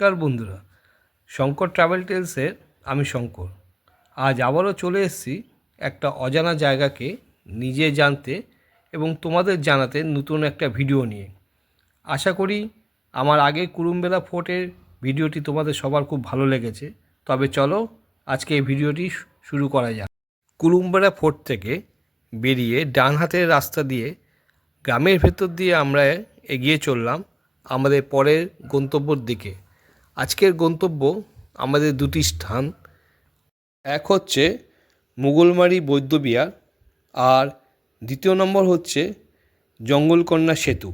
নমস্কার বন্ধুরা, শঙ্কর ট্রাভেল টেলসের আমি শঙ্কর। আজ আবারও চলে এসেছি একটা অজানা জায়গাকে নিজে জানতে এবং তোমাদের জানাতে নতুন একটা ভিডিও নিয়ে। আশা করি আমার আগে কুরুমবেলা ফোর্টের ভিডিওটি তোমাদের সবার খুব ভালো লেগেছে। তবে চলো আজকে এই ভিডিওটি শুরু করা যাক। কুরুমবেলা ফোর্ট থেকে বেরিয়ে ডান হাতের রাস্তা দিয়ে গ্রামের ভেতর দিয়ে আমরা এগিয়ে চললাম আমাদের পরের গন্তব্যর দিকে। আজকের গন্তব্য আমাদের দুটি স্থান, এক হচ্ছে মুঘলমারি বৌদ্ধবিহার আর দ্বিতীয় নম্বর হচ্ছে জঙ্গলকন্যা সেতু।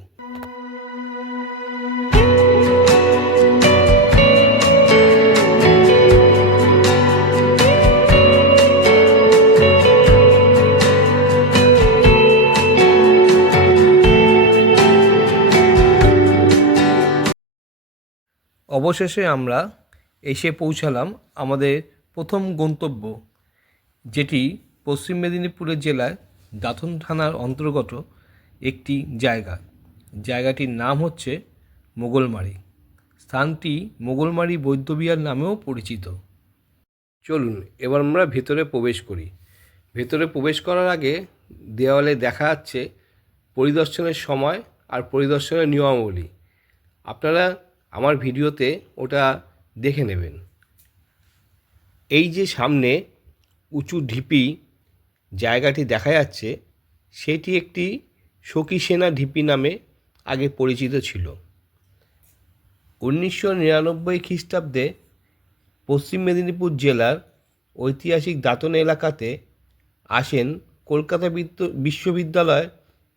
অবশেষে আমরা এসে পৌঁছালাম আমাদের প্রথম গন্তব্য, যেটি পশ্চিম মেদিনীপুরের জেলায় দাঁতন থানার অন্তর্গত একটি জায়গাটির নাম হচ্ছে মোগলমারি। স্থানটি মোগলমারি বৌদ্ধবিহার নামেও পরিচিত। চলুন এবার আমরা ভেতরে প্রবেশ করি। ভেতরে প্রবেশ করার আগে দেওয়ালে দেখা যাচ্ছে পরিদর্শনের সময় আর পরিদর্শনের নিয়মাবলী। আপনারা আমার ভিডিওতে ওটা দেখে নেবেন। এই যে সামনে উঁচু ঢিপি জায়গাটি দেখা যাচ্ছে, সেটি একটি সখীসেনা ঢিপি নামে আগে পরিচিত ছিল। 1999 খ্রিস্টাব্দে পশ্চিম মেদিনীপুর জেলার ঐতিহাসিক দাঁতন এলাকাতে আসেন কলকাতা বিশ্ববিদ্যালয়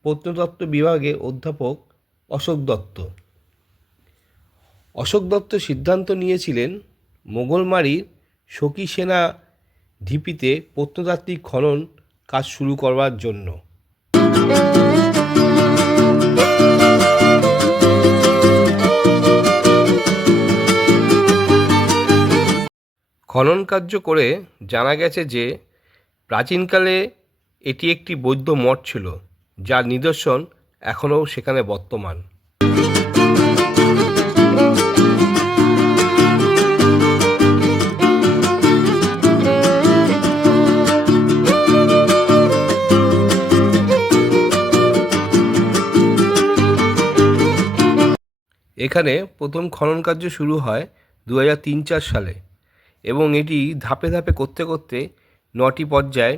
প্রত্নতত্ত্ব বিভাগে অধ্যাপক অশোক দত্ত। অশোক দত্ত সিদ্ধান্ত নিয়েছিলেন মোগলমারির সখীসেনা ঢিপিতে প্রত্নতাত্ত্বিক খনন কাজ শুরু করবার জন্য। খনন কার্য করে জানা গেছে যে প্রাচীনকালে এটি একটি বৌদ্ধ মঠ ছিল, যার নিদর্শন এখনও সেখানে বর্তমান। এখানে প্রথম খনন কার্য শুরু হয় 2003-04 সালে এবং এটি ধাপে ধাপে করতে করতে 9টি পর্যায়ে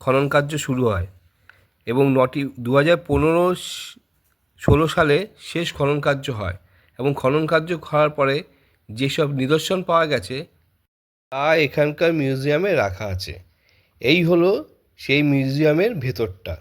খনন কার্য শুরু হয় এবং 2015-16 সালে শেষ খনন কার্য হয় এবং খনন কার্য হওয়ার পরে যেসব নিদর্শন পাওয়া গেছে তা এখানকার মিউজিয়ামে রাখা আছে। এই হলো সেই মিউজিয়ামের ভেতরটা।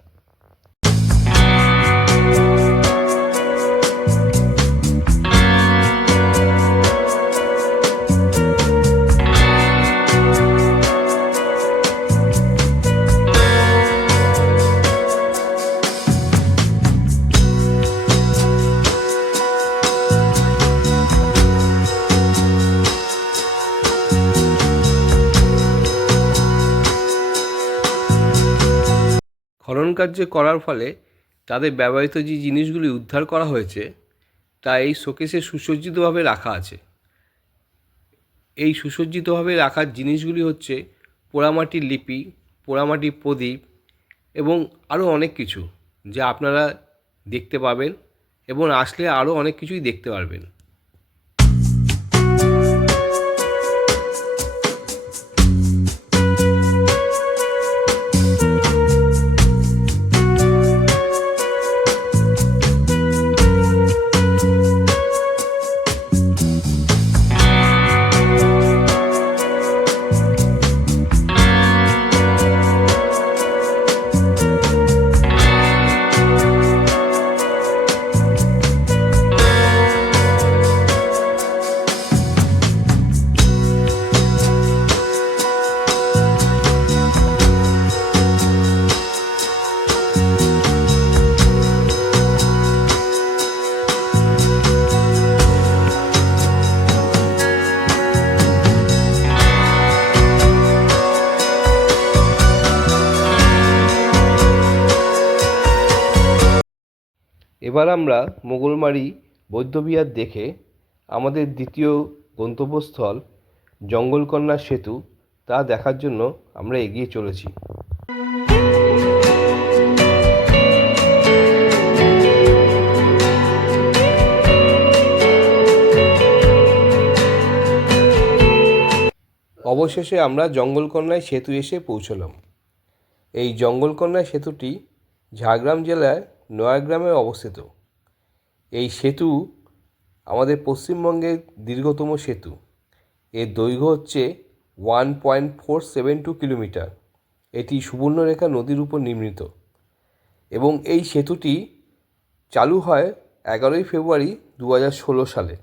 খনন কার্য করার ফলে তাদের ব্যবহৃত যে জিনিসগুলি উদ্ধার করা হয়েছে তা এই শোকেসে সুসজ্জিতভাবে রাখা আছে। এই সুসজ্জিতভাবে রাখার জিনিসগুলি হচ্ছে পোড়ামাটির লিপি, পোড়ামাটির প্রদীপ এবং আরও অনেক কিছু, যা আপনারা দেখতে পাবেন এবং আসলে আরও অনেক কিছুই দেখতে পারবেন। এবার আমরা মোগলমারি বৌদ্ধবিহার দেখে আমাদের দ্বিতীয় গন্তব্যস্থল জঙ্গলকন্যা সেতু তা দেখার জন্য আমরা এগিয়ে চলেছি। অবশেষে আমরা জঙ্গলকন্যায় সেতু এসে পৌঁছলাম। এই জঙ্গলকন্যা সেতুটি ঝাড়গ্রাম জেলার নয়াগ্রামে অবস্থিত। এই সেতু আমাদের পশ্চিমবঙ্গের দীর্ঘতম সেতু। এর দৈর্ঘ্য হচ্ছে 1.472 কিলোমিটার। এটি সুবর্ণরেখা নদীর উপর নির্মিত এবং এই সেতুটি চালু হয় 11ই ফেব্রুয়ারি 2016 সালে।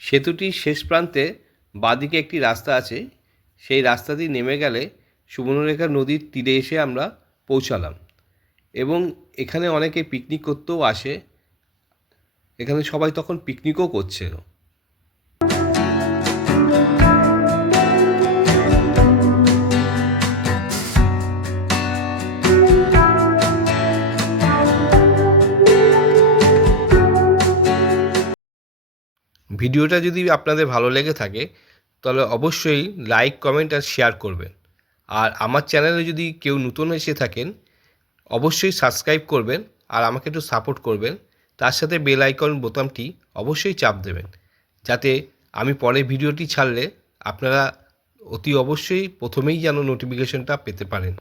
সেতুটির শেষ প্রান্তে বাঁদিকে একটি রাস্তা আছে। সেই রাস্তা দিয়ে নেমে গেলে সুবর্ণরেখা নদীর তীরে এসে আমরা পৌঁছালাম এবং এখানে অনেকে পিকনিক করতেও আসে। এখানে সবাই তখন পিকনিকও করছিল। ভিডিওটা যদি আপনাদের ভালো লেগে থাকে তাহলে অবশ্যই লাইক, কমেন্ট আর শেয়ার করবেন। আর আমার চ্যানেলে যদি কেউ নতুন এসে থাকেন অবশ্যই সাবস্ক্রাইব করবেন আর আমাকে একটু সাপোর্ট করবেন। তার সাথে বেল আইকন বোতামটি অবশ্যই চাপ দেবেন, যাতে আমি পরে ভিডিওটি ছাড়লে আপনারা অতি অবশ্যই প্রথমেই যেন নোটিফিকেশনটা পেতে পারেন।